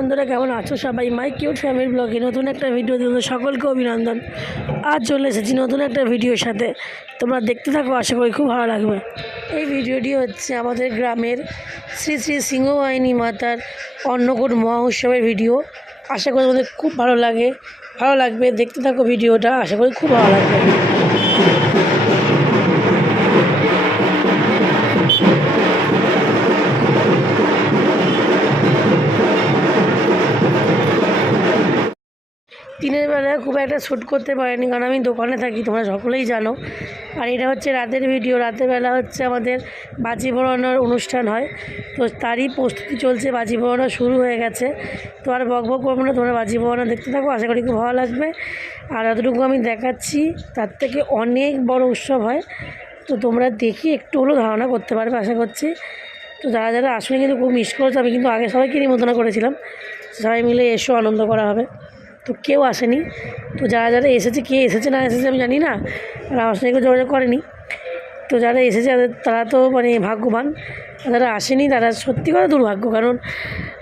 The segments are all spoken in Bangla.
বন্ধুরা, কেমন আছো সবাই? মাই কিউট ফ্যামিলি ব্লগে নতুন একটা ভিডিও দিতে সকলকে অভিনন্দন। আজ চলে এসেছি নতুন একটা ভিডিওর সাথে। তোমরা দেখতে থাকো, আশা করি খুব ভালো লাগবে। এই ভিডিওটি হচ্ছে আমাদের গ্রামের শ্রী শ্রী সিংহবাহিনী মাতার অন্নকূট মহা উৎসবের ভিডিও আশা করি তোমাদের খুব ভালো লাগে। ভালো লাগবে দেখতে থাকো ভিডিওটা আশা করি খুব ভালো লাগবে। দিনের বেলায় খুব একটা শ্যুট করতে পারিনি, কারণ আমি দোকানে থাকি, তোমরা সকলেই জানো। আর এটা হচ্ছে রাতের ভিডিও রাতের বেলা হচ্ছে আমাদের বাজি পোড়ানোর অনুষ্ঠান হয়। তো তারই প্রস্তুতি চলছে, বাজি পোড়ানো শুরু হয়ে গেছে। তো আর বক বক করব না, তোমরা বাজি পোড়ানো দেখতে থাকো, আশা করি খুব ভালো লাগবে। আর যতটুকু আমি দেখাচ্ছি, তার থেকে অনেক বড় উৎসব হয়। তো তোমরা দেখি একটু হলেও ধারণা করতে পারবে, আশা করছি। তো যারা যারা আসলে কিন্তু খুব মিস করেছে, আমি কিন্তু আগে সবাইকে নিমন্ত্রণ করেছিলাম। সবাই মিলে এসো, আনন্দ করা হবে। তো কেউ আসেনি। তো যারা যারা এসেছে, কে এসেছে, না এসেছে আমি জানি না। আর আমার সঙ্গে কেউ যোগাযোগ করেনি। তো যারা এসেছে তারা তো মানে ভাগ্যবান। যারা আসেনি, তারা সত্যি কথা দুর্ভাগ্য। কারণ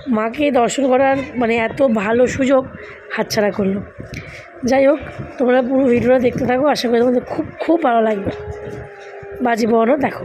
মাকে দর্শন করার মানে এত ভালো সুযোগ হাতছাড়া করল। যাই হোক, তোমরা পুরো ভিডিওটা দেখতে থাকো। আশা করি তোমাদের খুব খুব ভালো লাগবে। বাজি বহনও দেখো।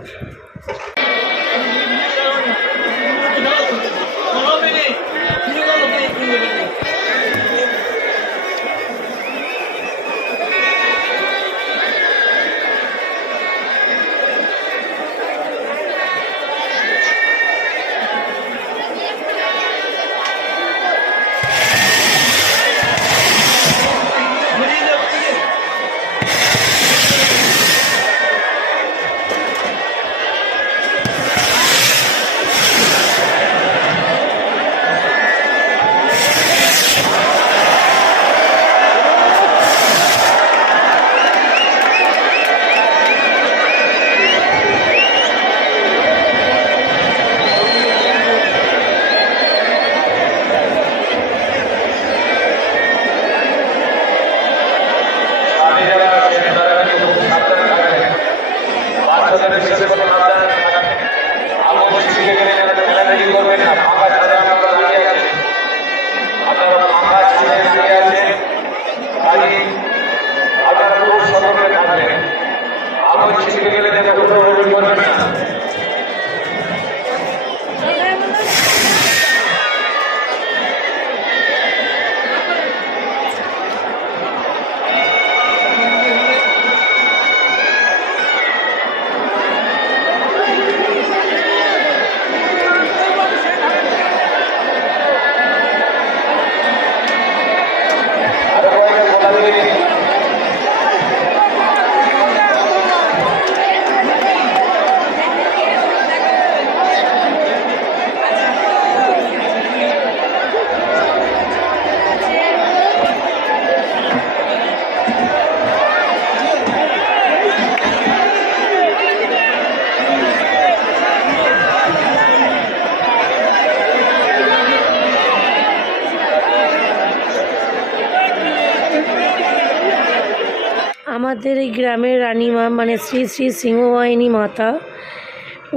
আমাদের এই গ্রামের রানীমা মানে শ্রী শ্রী সিংহবাহিনী মাতা,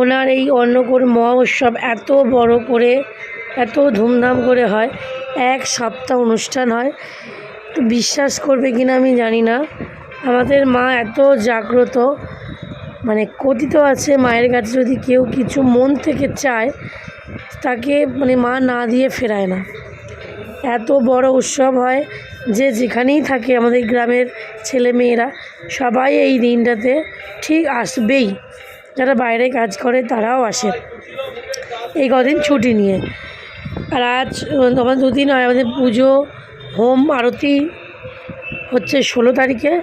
ওনার এই অন্নকূট মহা উৎসব এত বড় করে, এত ধুমধাম করে হয়, এক সপ্তাহ অনুষ্ঠান হয়। তো বিশ্বাস করবে কিনা আমি জানি না। আমাদের মা এত জাগ্রত মানে কথিত আছে মায়ের কাছে যদি কেউ কিছু মন থেকে চায়, তাকে মানে মা না দিয়ে ফেরায় না। এত বড় উৎসব হয় যে যেখানেই থাকে আমাদের গ্রামের ছেলে মেয়েরা, সবাই এই দিনটাতে ঠিক আসবেই। যারা বাইরে কাজ করে তারাও আসে। এই কদিন ছুটি নিয়ে। আর আজ আমার দুদিন হয় আমাদের পুজো, হোম আরতি হচ্ছে ষোলো তারিখে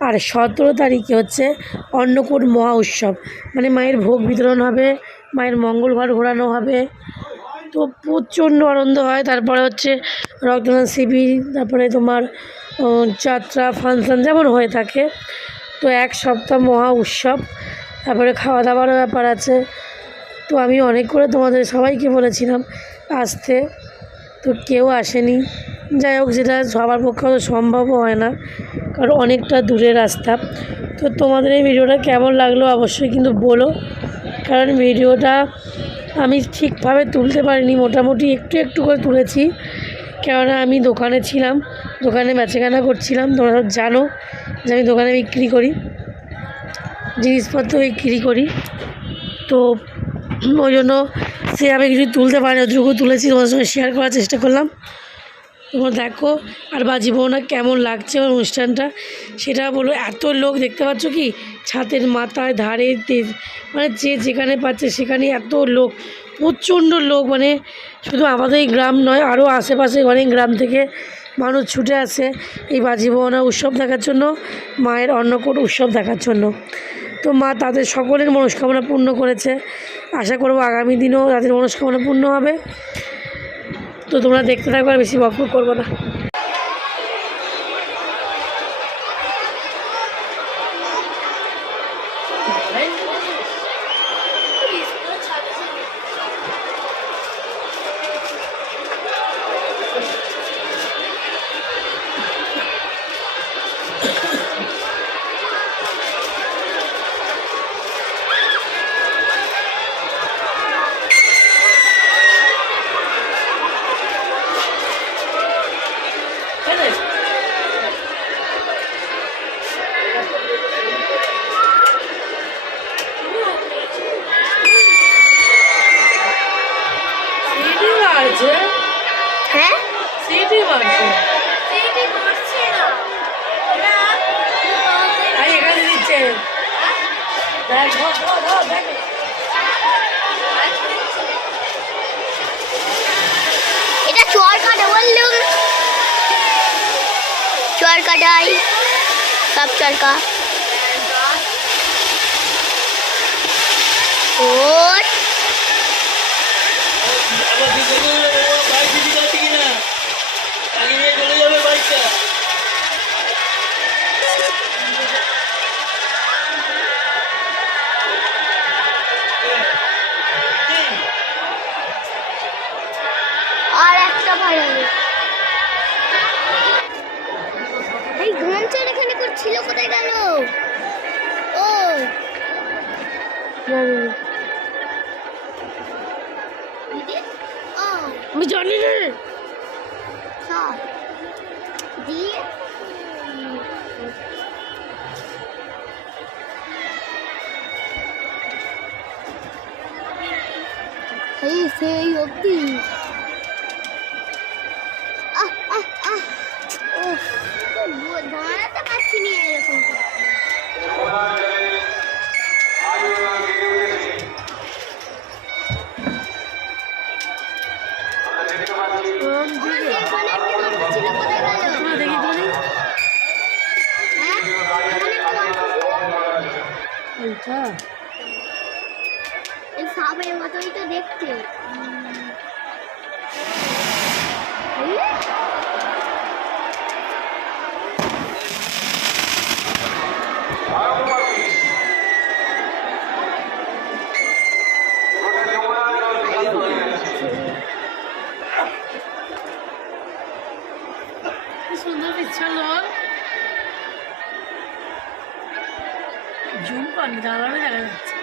আর সতেরো তারিখে হচ্ছে অন্নকূট মহা উৎসব। মানে মায়ের ভোগ বিতরণ হবে, মায়ের মঙ্গল ঘর ঘোরানো হবে। তো প্রচণ্ড আনন্দ হয়। তারপরে হচ্ছে রক্তদান শিবির, তারপরে তোমার যাত্রা, ফাংশন যেমন হয়ে থাকে। তো এক সপ্তাহ মহা উৎসব। তারপরে খাওয়া দাওয়ারও ব্যাপার আছে। তো আমি অনেক করে তোমাদের সবাইকে বলেছিলাম, আসতে। তো কেউ আসেনি। যাই হোক যেটা সবার পক্ষে তো সম্ভবও হয় না, কারণ অনেকটা দূরের রাস্তা। তো তোমাদের এই ভিডিওটা কেমন লাগল অবশ্যই কিন্তু বলো, কারণ ভিডিওটা আমি ঠিকভাবে তুলতে পারিনি, মোটামুটি একটু একটু করে তুলেছি। কেননা আমি দোকানে ছিলাম, দোকানে বেচাকেনা করছিলাম। তোমরা সব জানো যে আমি দোকানে বিক্রি করি, জিনিসপত্র বিক্রি করি। তো ওই জন্য সে আমি কিছু তুলতে পারি ওটুকু তুলেছি তোমার সঙ্গে শেয়ার করার চেষ্টা করলাম। তোমরা দেখো আর বাজি না কেমন লাগছে আমার অনুষ্ঠানটা। সেটা বলো এত লোক দেখতে পাচ্ছ কি? ছাদের মাথায়, ধারে মানে যে যেখানে পাচ্ছে সেখানে এত লোক, প্রচণ্ড লোক। মানে শুধু আমাদের এই গ্রাম নয় আরও আশেপাশে অনেক গ্রাম থেকে মানুষ ছুটে আসে এই বাজি মোহনা উৎসব দেখার জন্য, মায়ের অন্নকূট উৎসব দেখার জন্য। তো মা তাদের সকলের মনস্কামনা পূর্ণ করেছে। আশা করব আগামী দিনেও তাদের মনস্কামনা পূর্ণ হবে। তো তোমরা দেখতে থাকো আর বেশি বকবক করব না সিটি মারছে হ্যাঁ সিটি মারছে সিটি মারছে না ওরা আর এখানে দিচ্ছে দেখ ধর, ধর, ধর, দেখ। এটা চর কাটা বললুম চর কাটাই সব চরকা ওর আর দিদি ও আমি জানি এই সেই অব্দি দেখা যাচ্ছে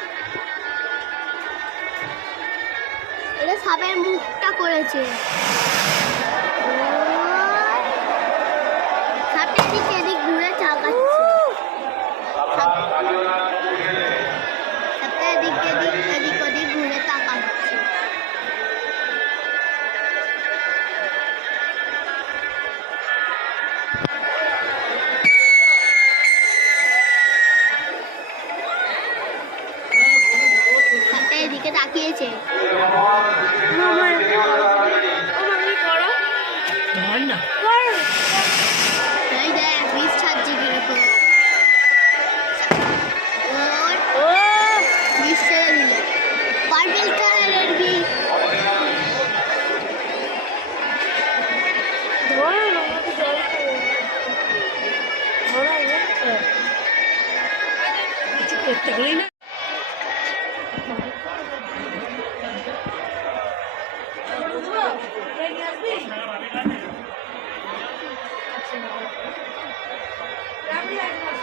সাপের মুখটা করেছে। Gracias.